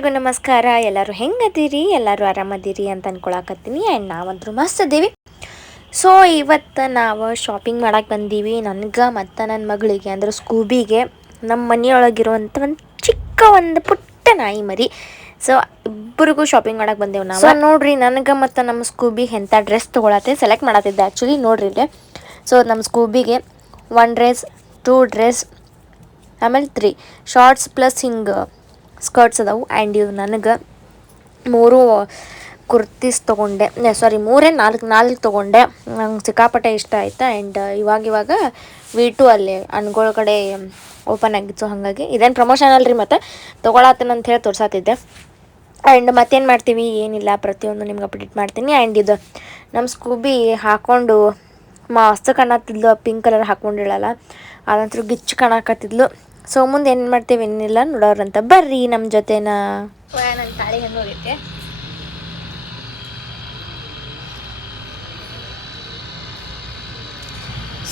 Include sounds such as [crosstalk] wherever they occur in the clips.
ಎಲ್ರಿಗೂ ನಮಸ್ಕಾರ. ಎಲ್ಲರೂ ಹೆಂಗದೀರಿ? ಎಲ್ಲರೂ ಆರಾಮದಿರಿ ಅಂತ ಅನ್ಕೊಳಕತ್ತೀನಿ. ಆ್ಯಂಡ್ ನಾವಂತರೂ ಮಸ್ತ್ ಅದೀವಿ. ಸೊ ಇವತ್ತು ನಾವು ಶಾಪಿಂಗ್ ಮಾಡಕ್ಕೆ ಬಂದೀವಿ. ನನಗೆ ಮತ್ತು ನನ್ನ ಮಗಳಿಗೆ, ಅಂದ್ರೆ ಸ್ಕೂಬಿಗೆ ನಮ್ಮ ಮನೆಯೊಳಗಿರುವಂಥ ಒಂದು ಚಿಕ್ಕ ಒಂದು ಪುಟ್ಟ ನಾಯಿ ಮರಿ. ಸೊ ಇಬ್ಬರಿಗೂ ಶಾಪಿಂಗ್ ಮಾಡಕ್ಕೆ ಬಂದೇವು ನಾವು. ನೋಡಿರಿ, ನನಗೆ ಮತ್ತು ನಮ್ಮ ಸ್ಕೂಬಿಗೆ ಎಂಥ ಡ್ರೆಸ್ ತೊಗೊಳತ್ತೆ ಸೆಲೆಕ್ಟ್ ಮಾಡತ್ತಿದ್ದೆ ಆ್ಯಕ್ಚುಲಿ ನೋಡ್ರಿ ಸೊ ನಮ್ಮ ಸ್ಕೂಬಿಗೆ ಒನ್ ಡ್ರೆಸ್ ಟೂ ಡ್ರೆಸ್ ಆಮೇಲೆ ತ್ರೀ ಶಾರ್ಟ್ಸ್ ಪ್ಲಸ್ ಹಿಂಗೆ. ಸ್ಕರ್ಟ್ಸ್ ಅದಾವು. ಆ್ಯಂಡ್ ಇವು ನನಗೆ ಮೂರು ಕುರ್ತೀಸ್ ತೊಗೊಂಡೆ. ಸಾರಿ ಮೂರೇ ನಾಲ್ಕು ನಾಲ್ಕು ತೊಗೊಂಡೆ. ನಂಗೆ ಸಿಕ್ಕಾಪಟ್ಟೆ ಇಷ್ಟ ಆಯ್ತು. ಆ್ಯಂಡ್ ಇವಾಗ ಇವಾಗ ವಿ ಟು ಅಲ್ಲಿ, ಅನ್ಗಳ ಕಡೆ ಓಪನ್ ಆಗಿತ್ತು. ಹಾಗಾಗಿ ಇದೇನು ಪ್ರಮೋಷನ್ ಅಲ್ರಿ ಮತ್ತು? ಅಂತ ಹೇಳಿ ತೋರ್ಸಾತಿದ್ದೆ. ಆ್ಯಂಡ್ ಮತ್ತೇನು ಮಾಡ್ತೀವಿ? ಏನಿಲ್ಲ, ಪ್ರತಿಯೊಂದು ನಿಮ್ಗೆ ಅಪ್ಡೇಟ್ ಮಾಡ್ತೀನಿ. ಆ್ಯಂಡ್ ಇದು ನಮ್ಮ ಸ್ಕೂಬಿ ಹಾಕ್ಕೊಂಡು ಮಸ್ತ್ ಕಾಣತ್ತಿದ್ಲು ಪಿಂಕ್ ಕಲರ್ ಹಾಕ್ಕೊಂಡಿಳಲ್ಲ ಅದಂತೂ ಗಿಚ್ಚು ಕಾಣಕತ್ತಿದ್ಲು. ಸೊ ಮುಂದೆ ಏನು ಮಾಡ್ತೀವಿ ಏನಿಲ್ಲ ನೋಡೋರಂತ. ಬರ್ರಿ ನಮ್ಮ ಜೊತೆನ. ನನ್ನ ತಾಳಿ ಹೆಂಗೆ ಹೋಗೈತೆ?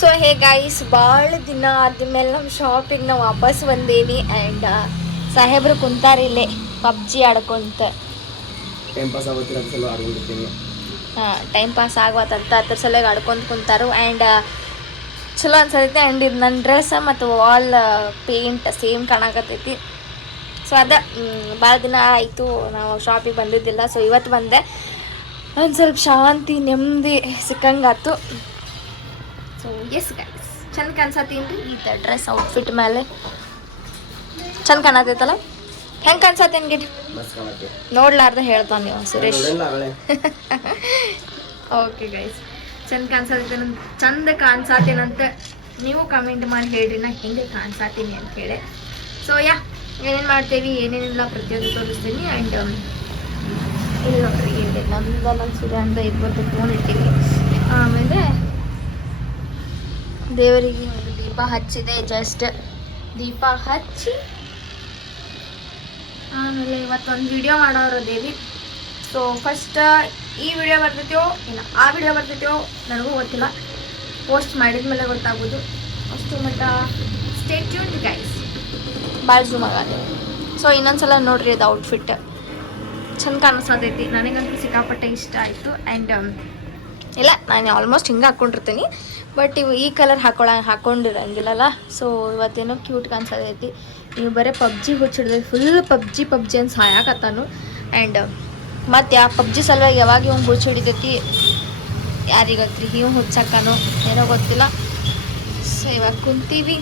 ಸೊ ಹೇ ಗಾಯ್ಸ್ ಭಾಳ ದಿನ ಆದ್ಮೇಲೆ ನಮ್ಮ ಶಾಪಿಂಗ್ ನಾವು ವಾಪಸ್ ಬಂದೇನಿ ಆ್ಯಂಡ್ ಸಾಹೇಬ್ರು ಕುಂತಾರ ಇಲ್ಲೇ ಪಬ್ಜಿ ಆಡ್ಕೊಂತ. ಟೈಮ್ ಪಾಸ್ ಆಗುತ್ತಿರೋ ಹಾಂ ಟೈಮ್ ಪಾಸ್ ಆಗವತ್ತಂತ ಅದ್ರ ಸಲುವಾಗಿ ಆಡ್ಕೊಂತ ಕುಂತಾರು ಆ್ಯಂಡ್ ಚಲೋ ಅನ್ಸತೈತಿ ಆ್ಯಂಡ್ ಇದು ನನ್ನ ಡ್ರೆಸ್ ಮತ್ತು ವಾಲ್ ಪೇಂಟ್ ಸೇಮ್ ಕಾಣಕತ್ತೈತಿ. ಸೊ ಅದ ಭಾಳ ದಿನ ಆಯಿತು ನಾವು ಶಾಪಿಗೆ ಬಂದಿದ್ದಿಲ್ಲ. ಸೊ ಇವತ್ತು ಬಂದೆ. ಒಂದು ಸ್ವಲ್ಪ ಶಾಂತಿ ನೆಮ್ಮದಿ ಸಿಕ್ಕಂಗಾತು ಸೊ ಎಸ್ ಗೈಸ್ ಚಂದ ಕಾಣಿಸತ್ತೀನಿ ರೀ ಈ ಥರ ಡ್ರೆಸ್ ಔಟ್ಫಿಟ್ ಮೇಲೆ. ಚಂದ ಕಾಣತೈತಲ್ಲ ಹೆಂಗೆ ಕಾಣಿಸತ್ತೆ ಗಿಟ್ ಕಾಣತ್ತೆ ನೋಡ್ಲಾರ್ದ ಹೇಳ್ತಾನೆ ನೀವು ಸುರೇಶ್. ಓಕೆ ಗೈಸ್ [laughs] ಚಂದ ಕಾಣಿಸತ್ತೇನ ಚಂದ ಕಾಣಿಸತ್ತೇನಂತ ನೀವು ಕಮೆಂಟ್ ಮಾಡಿ ಹೇಳ್ರಿ, ನಾ ಹೆಂಗೆ ಕಾಣಿಸತ್ತೀನಿ ಅಂತ ಹೇಳಿ. ಸೊ ಯಾ, ಏನೇನು ಮಾಡ್ತೀವಿ, ಏನೇನಿಲ್ಲ ಪ್ರತಿಯೊಂದು ತೋರಿಸ್ತೀನಿ. ಆ್ಯಂಡ್ ಇಲ್ಲಿ ನೋಡ್ರಿ, ಇಲ್ಲಿ ನಮ್ದು ಅಂತ ಇಬ್ಬರದ್ದು ಫೋನ್ ಇಟ್ಟಿವಿ ಆಮೇಲೆ ದೇವರಿಗೆ ಒಂದು ದೀಪ ಹಚ್ಚಿದೆ ಜಸ್ಟ್ ದೀಪ ಹಚ್ಚಿ. ಆಮೇಲೆ ಇವತ್ತೊಂದು ವಿಡಿಯೋ ಮಾಡೋರು ದೇವಿ. ಸೊ ಫಸ್ಟ್ ಈ ವಿಡಿಯೋ ಬರ್ತೈತೋ ಇಲ್ಲ ಆ ವಿಡಿಯೋ ಬರ್ತೈತೋ ನನಗೂ ಗೊತ್ತಿಲ್ಲ. ಪೋಸ್ಟ್ ಮಾಡಿದ ಮೇಲೆ ಗೊತ್ತಾಗೋದು ಅಷ್ಟು ಮಟ್ಟ ಸ್ಟೇ ಟ್ಯೂನ್ ಗೈಸ್ ಭಾಳ ಝೂಮ್ ಆಗತ್ತೆ. ಸೊ ಇನ್ನೊಂದ್ಸಲ ನೋಡ್ರಿ ಅದು ಔಟ್ಫಿಟ್ ಚಂದ ಕಾಣಿಸೋದೈತಿ ನನಗಂತೂ ಸಿಕ್ಕಾಪಟ್ಟೆ ಇಷ್ಟ ಆಯಿತು. ಆ್ಯಂಡ್ ಇಲ್ಲ, ನಾನು ಆಲ್ಮೋಸ್ಟ್ ಹಿಂಗೆ ಹಾಕ್ಕೊಂಡಿರ್ತೀನಿ ಬಟ್ ಇವು ಈ ಕಲರ್ ಹಾಕೊಳ, ಹಾಕೊಂಡಿರಂಗಿಲ್ಲಲ್ಲ. ಸೊ ಇವತ್ತೇನೋ ಕ್ಯೂಟ್ ಕಾಣಿಸೋದೈತಿ ನೀವು ಬರೀ ಪಬ್ಜಿ ಹುಚ್ಚಿಡ್ದು ಫುಲ್ ಪಬ್ಜಿ ಪಬ್ಜಿ ಅಂತ ಸಾಯಾಕತ್ತಾನು. ಆ್ಯಂಡ್ ಮತ್ತು ಆ ಪಬ್ಜಿ ಸಲುವಾಗಿ ಯಾವಾಗ ಇವ್ ಹುಚ್ಚು ಹಿಡಿತೈತಿ? ಯಾರಿಗೆ ಗೊತ್ತ್ರಿ ಇವ್ ಹುಚ್ಚಕ್ಕನೋ ಏನೋ ಗೊತ್ತಿಲ್ಲ. ಸೊ ಇವಾಗ ಕುಂತೀವಿ.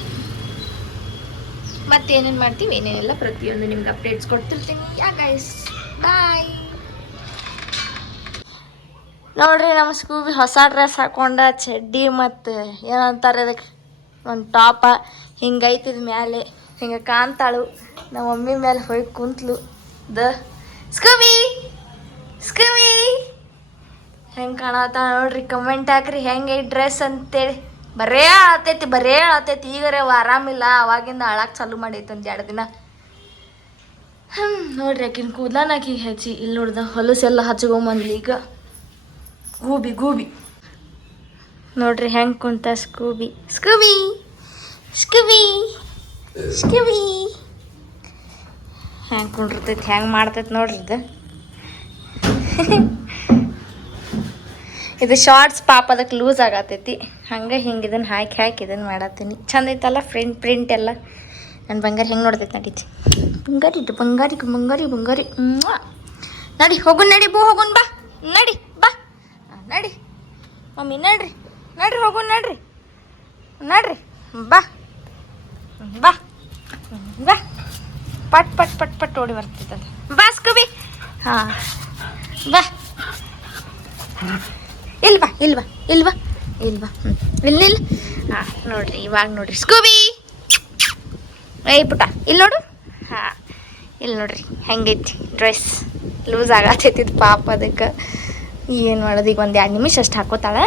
ಮತ್ತೇನೇನು ಮಾಡ್ತೀವಿ? ಏನೇನೆಲ್ಲ ಪ್ರತಿಯೊಂದು ನಿಮ್ಗೆ ಅಪ್ಡೇಟ್ಸ್ ಕೊಡ್ತಿರ್ತೀನಿ. ಯಾ ಗೈಸ್ ಬಾಯ್ ನೋಡ್ರಿ ನಮ್ಮ ಸ್ಕೂಬಿ ಹೊಸ ಡ್ರೆಸ್ ಹಾಕೊಂಡ ಚಡ್ಡಿ ಮತ್ತು ಏನಂತಾರೆ ಅದಕ್ಕೆ ಒಂದು ಟಾಪ ಹಿಂಗೈತಿದ ಮೇಲೆ ಹಿಂಗೆ ಕಾಣ್ತಾಳು. ನಮ್ಮ ಮಮ್ಮಿ ಮೇಲೆ ಹೋಗಿ ಕುಂತ್ಲು. ದ. ಸ್ಕೂಬಿ ಸ್ಕೂಬಿ ಹೆಂಗೆ ಕಾಣತ್ತ ನೋಡ್ರಿ ಕಮೆಂಟ್ ಹಾಕ್ರಿ, ಹೆಂಗೆ ಡ್ರೆಸ್ ಅಂತೇಳಿ. ಬರೇ ಆತೈತಿ ಬರೇ ಆತೈತಿ ಈಗರೇ ಆರಾಮಿಲ್ಲ, ಅವಾಗಿಂದ ಅಳಾಕ್ ಚಾಲು ಮಾಡೈತೆ ಒಂದು ಎರಡು ದಿನ. ಹ್ಮ್, ನೋಡ್ರಿ ಆಕಿನ ಕೂದಲಾಕಿ ಹೆಚ್ಚಿ. ಇಲ್ಲಿ ನೋಡ್ದ, ಹೊಲಸೆಲ್ಲ ಹಚ್ಕೊಂಬಂದ್ಲಿ ಈಗ. ಗೂಬಿ ಗೂಬಿ. ನೋಡ್ರಿ ಹೆಂಗೆ ಕುಂತ ಸ್ಕೂಬಿ. Scooby Scooby Scooby. ಹೆಂಗೆ ಕುಂಡಿರ್ತೈತಿ ಹೆಂಗೆ ಮಾಡ್ತೈತಿ ನೋಡ್ರಿ ಇದು. [laughs] ಇದು ಶಾರ್ಟ್ಸ್ ಪಾಪ ಅದಕ್ಕೆ ಲೂಸ್ ಆಗತ್ತೈತಿ ಹಂಗೆ ಹಿಂಗೆ ಇದನ್ನು ಹಾಕಿ ಹಾಕಿ ಇದನ್ನು ಮಾಡತ್ತೀನಿ. ಚಂದ ಐತಲ್ಲ ಪ್ರಿಂಟ್ ಪ್ರಿಂಟ್ ಎಲ್ಲ. ನನ್ನ ಬಂಗಾರ ಹೆಂಗೆ ನೋಡ್ತೈತೆ ನಡೀತಿ ಬಂಗಾರಿ ಇದು ಬಂಗಾರಿ ಬಂಗಾರಿ. ಬಂಗಾರಿ. ನಡಿ ಹೋಗು ನಡಿ ಬೂ ಹೋಗುನ್ ಬಾ. ನಡಿ ಬಾ. ನಡಿ. ಮಮ್ಮಿ ನಡ್ರಿ. ನಡ್ರಿ ಹೋಗುನ್ ನಡ್ರಿ. ನಡ್ರಿ. ಬಾ. ಬಾ. ಬಾ. ಪಟ್ ಪಟ್ ಪಟ್ ಪಟ್ ಓಡಿ ಬರ್ತೈತೆ ಬಾ ಸ್ಕೂಬಿ ಹಾಂ. ಬಾ ಇಲ್ವಾ ಇಲ್ವಾ ಇಲ್ವಾ ಇಲ್ವಾ ಹ್ಞೂ ಇಲ್ಲಿ ಇಲ್ಲ ಹಾಂ, ನೋಡ್ರಿ, ಇವಾಗ ನೋಡ್ರಿ. ಸ್ಕೂಬಿ ಏಯ್ ಪುಟ ಇಲ್ಲಿ ನೋಡು. ಹಾಂ, ಇಲ್ಲಿ ನೋಡ್ರಿ, ಹೆಂಗೈತಿ ಡ್ರೆಸ್ ಲೂಸ್ ಆಗತೈತಿ ಇದು ಪಾಪ ಅದಕ್ಕೆ. ಏನು ಮಾಡೋದು, ಈಗ ಒಂದು ಎರಡು ನಿಮಿಷ ಅಷ್ಟು ಹಾಕೋತಾಳೆ.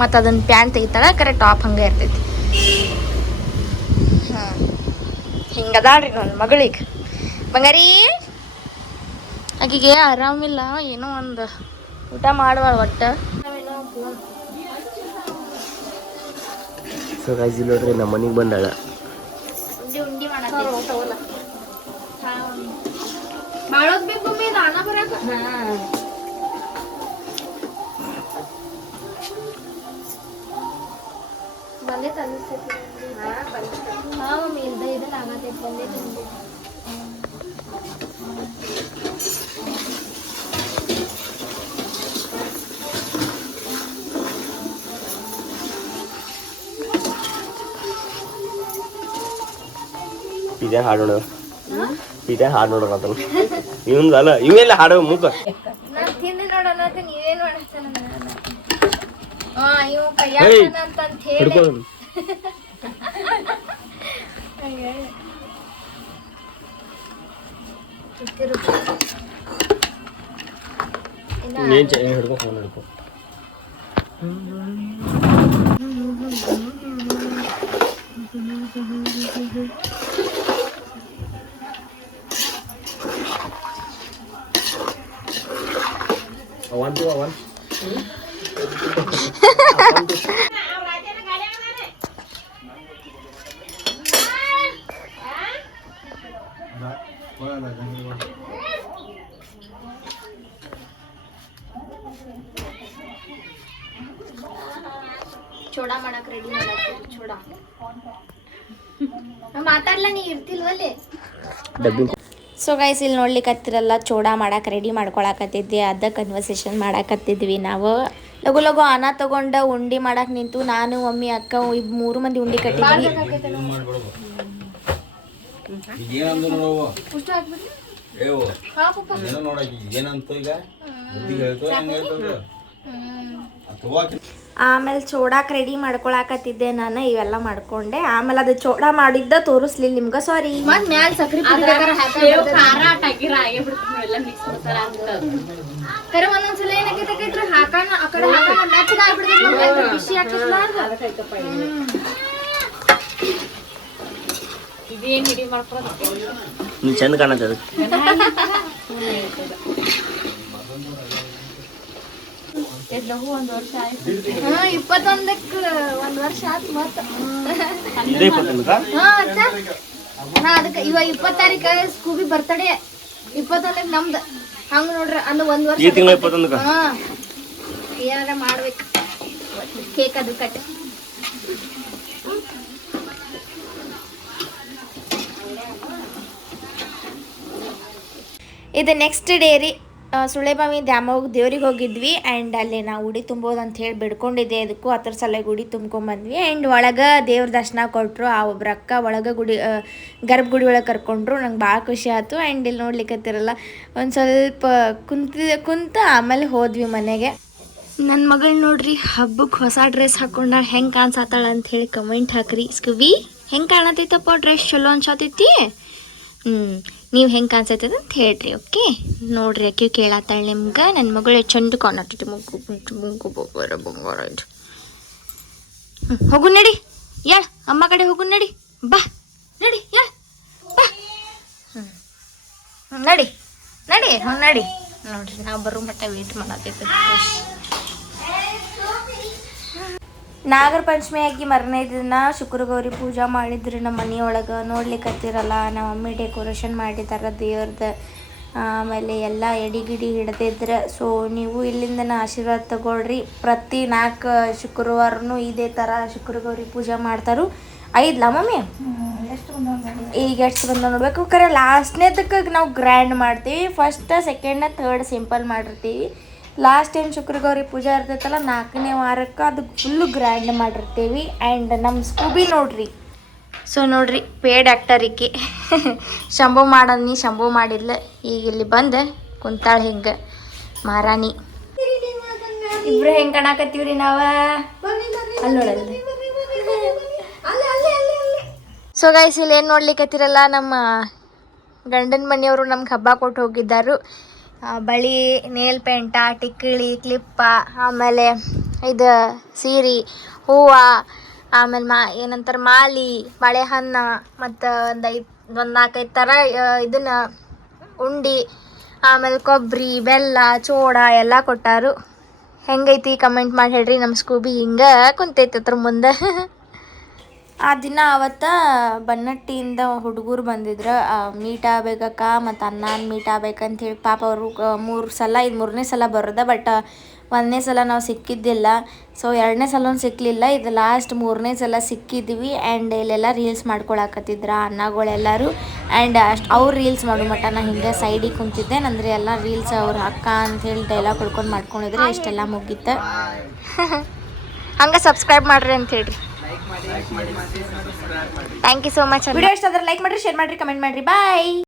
ಮತ್ತು ಅದನ್ನು ಪ್ಯಾಂಟ್ ತೆಗಿತಾಳೆ, ಕರೆ ಟಾಪ್ ಹಂಗೆ ಇರ್ತೈತಿ. ಹಾಂ ಹಿಂಗದಾಳ್ರಿ ನನ್ನ ಮಗಳಿಗೆ. ಬಂಗಾರಿ! ಆಕಿಗೆ ಆರಾಮಿಲ್ಲ ಏನೋ ಒಂದು ಊಟ ಮಾಡುವ ಒಟ್ಟು ಸೊ ಗೈಸ್ ಇಲ್ಲಿ ನೋಡ್ರಿ ನಮ್ಮ ಮನೆಗೆ ಬಂದಾಳ ಉಂಡಿ ಉಂಡಿ ಮಾಡತ್ತೆ ಭಾಳ ಬಂದೈತೆ ಅನಿಸ್ತೈತಿ ಹಾ ಮಮ್ಮಿ ಇಲ್ದ ಇದನ್ನ ಆಗತೈತಿ ಬಂದೈತಿ ಇದೇ ಹಾಡು ನೋಡು ಇದೇ ಹಾಡು ನೋಡೋಣ ಅಂತ ಇವನ್ ಅಲ್ಲ ಇವೆಲ್ಲ ಹಾಡು ಮುಖ ನಾನ್ ತಿಂದು ನೋಡೋಣ ಅಂತ ನೀವೇನ್ ಮಾಡತ್ತಾನ ಹಾ ಅವಂತು ಅವನ್ ಚೋಡ ಮಾಡಕ್ ರೆಡಿ ಮಾಡತ್ತೀವಿ ಚೋಡ ಮಾತಾಡ್ಲ ನೀ ಇರ್ತಿಲ್ವಲ್ಲಿ ಡಬ್ಬಿ ಸೊ ಗೈಸ್ ಇಲ್ಲಿ ನೋಡ್ಲಿಕ್ಕತ್ತಿರಲ್ಲ ಚೋಡ ಮಾಡಕ್ಕೆ ರೆಡಿ ಮಾಡ್ಕೊಳಕತ್ತಿದ್ದೆ. ಅದ ಕನ್ವರ್ಸೇಷನ್ ಮಾಡಾಕತ್ತಿದ್ವಿ ನಾವು. ಲಘು ಲಘು ಅನ್ನ ತಗೊಂಡ ಉಂಡಿ ಮಾಡಕ್ ನಿಂತು ನಾನು ಮಮ್ಮಿ ಅಕ್ಕ ಇಬ್ ಮೂರು ಮಂದಿ ಉಂಡಿ ಕಟ್ಟಿದ್ವಿ. ಏನಂತ ಈಗ? ಆಮೇಲೆ ಚೋಡಾಕ್ ರೆಡಿ ಮಾಡ್ಕೊಳಕತ್ತಿದ್ದೆ ನಾನು ಇವೆಲ್ಲ ಮಾಡ್ಕೊಂಡೆ. ಆಮೇಲೆ ಅದು ಚೋಡಾ ಮಾಡಿದ್ದ ತೋರಿಸ್ಲಿಲ್ಲ ನಿಮ್ಗೆ ಸಾರಿ ಚಂದ ಒಂದೊಂದ್ಸಲ ಒಂದು ವರ್ಷ ಕಾಣತ್ತದ ಹಾ ಇಪ್ಪತ್ತೊಂದಕ್ಕ ಒಂದ್ ವರ್ಷ ಆತ್ ಮತ್ತ ಇದೇ ಇಪ್ಪತ್ತೊಂದಕ್ಕ? ಹಾ ನಾ ಅದಕ್ಕ ಇವಾಗ ಇಪ್ಪತ್ ತಾರೀಕ ಸ್ಕೂಬಿ ಬರ್ತಡೇ ಇಪ್ಪತ್ತೊಂದಕ್ಕೆ ನಮ್ದ. ಹಂಗ ನೋಡ್ರಿ ಅಂದ ಒಂದ್ ವರ್ಷ ಈ ತಿಂಗಳ ಇಪ್ಪತ್ತೊಂದಕ್ಕ? ಹಾ. ಏನಾರ ಮಾಡ್ಬೇಕು. ಕೇಕ್ ಅದು ಕಟ್. ಇದು ನೆಕ್ಸ್ಟ್ ಡೇ ರೀ ಸುಳೆಬಾವಿ ದ್ಯಾಮವ್ಗೆ ದೇವ್ರಿಗೆ ಹೋಗಿದ್ವಿ ಆ್ಯಂಡ್ ಅಲ್ಲಿ ನಾವು ಉಡಿ ತುಂಬೋದು ಅಂತ ಹೇಳಿ ಬಿಡ್ಕೊಂಡಿದ್ದೆ. ಅದಕ್ಕೂ ಅದ್ರ ಸಲುವಾಗಿ ಉಡಿ ತುಂಬ್ಕೊಂಬಂದ್ವಿ ಆ್ಯಂಡ್ ಒಳಗೆ ದೇವ್ರ ದರ್ಶನ ಕೊಟ್ಟರು ಆ ಒಬ್ರು ಅಕ್ಕ ಒಳಗೆ ಗುಡಿ ಗರ್ಭ ಗರ್ಭಗುಡಿ ಒಳಗೆ ಕರ್ಕೊಂಡ್ರು. ನಂಗೆ ಭಾಳ ಖುಷಿ ಆಯಿತು ಆ್ಯಂಡ್ ಇಲ್ಲಿ ನೋಡ್ಲಿಕ್ಕತ್ತಿರಲ್ಲ ಒಂದು ಸ್ವಲ್ಪ ಕುಂತ ಕುಂತ ಆಮೇಲೆ ಹೋದ್ವಿ ಮನೆಗೆ. ನನ್ನ ಮಗಳು ನೋಡ್ರಿ ಹಬ್ಬಕ್ಕೆ ಹೊಸ ಡ್ರೆಸ್ ಹಾಕೊಂಡಾಳ, ಹೆಂಗೆ ಕಾಣಿಸತ್ತಾಳ ಅಂತ ಹೇಳಿ ಕಮೆಂಟ್ ಹಾಕ್ರಿ. ಸ್ಕವಿ ಹೆಂಗೆ ಕಾಣತೈತಪ್ಪ ಡ್ರೆಸ್? ಚಲೋ ಅನ್ಸತೈತಿ? ಹ್ಞೂ ನೀವು ಹೆಂಗೆ ಕಾಣಿಸತ್ತದ ಅಂತ ಹೇಳ್ರಿ ಓಕೆ ನೋಡ್ರಿ ಅಕ್ಕಿ ಕೇಳತ್ತಾಳ ನಿಮ್ಗೆ ನನ್ನ ಮಗಳು ಚಂದ ಕಾಣತ್ತೈತಿ ಮುಗ್ಗು ಮುಂಚು ಮುಂಗು ಬೊಬ್ಬರ ಹ್ಮ್, ಹೋಗು ನಡಿ ಯಾಳ ಅಮ್ಮ ಕಡೆ ಹೋಗು ನಡಿ ಬಾ ನಡಿ ಯಾಳ ಬಾ ನಡಿ ನಡಿ ಹ್ಞೂ ನಡಿ ನೋಡ್ರಿ ನಾವು ಬರೋ ಮಟ್ಟ ವೇಟ್ ಮಾಡತ್ತೈತೆ ನಾಗರ ಪಂಚಮಿ ಆಗಿ ಮರನೇ ದಿನ ಶುಕ್ರ ಗೌರಿ ಪೂಜಾ ಮಾಡಿದ್ರಿ ನಮ್ಮ ಮನೆಯೊಳಗೆ. ನೋಡ್ಲಿಕ್ಕತ್ತಿರಲ್ಲ ನಮ್ಮ ಮಮ್ಮಿ ಡೆಕೋರೇಷನ್ ಮಾಡಿದ್ದಾರೆ ದೇವ್ರದ್ದು ಆಮೇಲೆ ಎಲ್ಲ ಎಡಿಗಿಡಿ ಹಿಡ್ದಿದ್ರೆ. ಸೊ ನೀವು ಇಲ್ಲಿಂದನ ಆಶೀರ್ವಾದ ತಗೊಳ್ರಿ. ಪ್ರತಿ ನಾಲ್ಕು ಶುಕ್ರವಾರನೂ ಇದೇ ಥರ ಶುಕ್ರ ಗೌರಿ ಪೂಜೆ ಮಾಡ್ತಾರು. ಐದ್ಲಾ ಮಮ್ಮಿ? ಈಗ ಎಷ್ಟು ಬಂದ ನೋಡ್ಬೇಕು. ಖರೆ ಲಾಸ್ಟ್ನೇದಕ್ಕೆ ನಾವು ಗ್ರ್ಯಾಂಡ್ ಮಾಡ್ತೀವಿ. ಫಸ್ಟ್ ಸೆಕೆಂಡ್ ಥರ್ಡ್ ಸಿಂಪಲ್ ಮಾಡಿರ್ತೀವಿ. ಲಾಸ್ಟ್ ಟೈಮ್ ಶುಕ್ರಗೌರಿ ಪೂಜೆ ಇರ್ತೈತಲ್ಲ ನಾಲ್ಕನೇ ವಾರಕ್ಕೆ ಅದು ಫುಲ್ಲು ಗ್ರ್ಯಾಂಡ್ ಮಾಡಿರ್ತೀವಿ. ಆ್ಯಂಡ್ ನಮ್ಮ ಸ್ಕೂಬಿ ನೋಡ್ರಿ. ಸೊ ನೋಡ್ರಿ ಪೇಡ್ ಆಕ್ಟರ್ ಈಕಿ. ಶಂಭು ಮಾಡನ್ನಿ ಶಂಭು ಮಾಡಿಲ್ಲ ಈಗ ಇಲ್ಲಿ ಬಂದು ಕುಂತಾಳೆ ಹಿಂಗೆ. ಮಾರಾಣಿ. ಇಬ್ರು ಹೆಂಗೆ ಕಾಣಕತ್ತೀವ್ರಿ ನಾವ? ಸೊ ಗೈಸ್ ಇಲ್ಲಿ ಏನು ನೋಡ್ಲಿಕ್ಕತ್ತಿರಲ್ಲ ನಮ್ಮ ಗಂಡನ ಮನೆಯವರು ನಮ್ಗೆ ಹಬ್ಬ ಕೊಟ್ಟು ಹೋಗಿದ್ದಾರು. ಬಳಿ ನೇಲ್ ಪೇಂಟ ಟಿಕ್ಕಿಳಿ, ಕ್ಲಿಪ್ಪ, ಆಮೇಲೆ ಇದು ಸೀರೆ, ಹೂವು, ಆಮೇಲೆ ಮಾ, ಏನಂತಾರೆ ಮಾಲಿ ಬಾಳೆಹಣ್ಣು ಮತ್ತು ಒಂದು ಐದು, ಒಂದು ನಾಲ್ಕೈದು ಥರ ಇದನ್ನ ಉಂಡಿ, ಆಮೇಲೆ ಕೊಬ್ಬರಿ ಬೆಲ್ಲ, ಚೋಡ ಎಲ್ಲ ಕೊಟ್ಟಾರು. ಹೆಂಗೈತಿ? ಕಮೆಂಟ್ ಮಾಡಿ ಹೇಳ್ರಿ. ನಮ್ಮ ಸ್ಕೂಬಿ ಹಿಂಗೆ ಕುಂತೈತೆ ಅದ್ರ ಮುಂದೆ. [laughs] ಆ ದಿನ ಅವತ್ತ ಬನ್ನಟ್ಟಿಯಿಂದ ಹುಡುಗರು ಬಂದಿದ್ರು. ಮೀಟ್ ಆಗ್ಬೇಕಕ್ಕ ಮತ್ತು ಅನ್ನ ಮೀಟ್ ಆಗ್ಬೇಕಂತ ಹೇಳಿ ಪಾಪ ಅವರು ಮೂರು ಸಲ, ಇದು ಮೂರನೇ ಸಲ ಬರೋದ, ಬಟ್ ಒಂದನೇ ಸಲ ನಾವು ಸಿಕ್ಕಿದ್ದಿಲ್ಲ. ಸೊ ಎರಡನೇ ಸಲನೂ ಸಿಕ್ಕಲಿಲ್ಲ ಇದು ಲಾಸ್ಟ್ ಮೂರನೇ ಸಲ ಸಿಕ್ಕಿದ್ವಿ. ಆ್ಯಂಡ್ ಇಲ್ಲೆಲ್ಲ ರೀಲ್ಸ್ ಮಾಡ್ಕೊಳಕತ್ತಿದ್ರ ಅನ್ನಗಳೆಲ್ಲರೂ ಆ್ಯಂಡ್ ಅಷ್ಟು, ಅವ್ರು ರೀಲ್ಸ್ ಮಾಡೋ ಮಟ್ಟ ನಾನು ಹಿಂಗೆ ಸೈಡಿಗೆ ಕುಂತಿದ್ದೆ. ನಂದ್ರೆ ಎಲ್ಲ ರೀಲ್ಸ್ ಅವ್ರ ಅಕ್ಕ ಅಂತ ಹೇಳಿ ಡೈಲಾಗ್ ಹೊಡ್ಕೊಂಡು ಮಾಡ್ಕೊಂಡಿದ್ರೆ. ಇಷ್ಟೆಲ್ಲ ಮುಗೀತು. ಹಂಗೆ ಸಬ್ಸ್ಕ್ರೈಬ್ ಮಾಡ್ರಿ ಅಂತ ಹೇಳ್ರಿ. Thank you so much video ಇಷ್ಟ ಆದ್ರೆ ಲೈಕ್ ಮಾಡಿ ಶೇರ್ ಮಾಡ್ರಿ ಕಮೆಂಟ್ ಮಾಡ್ರಿ. ಬಾಯ್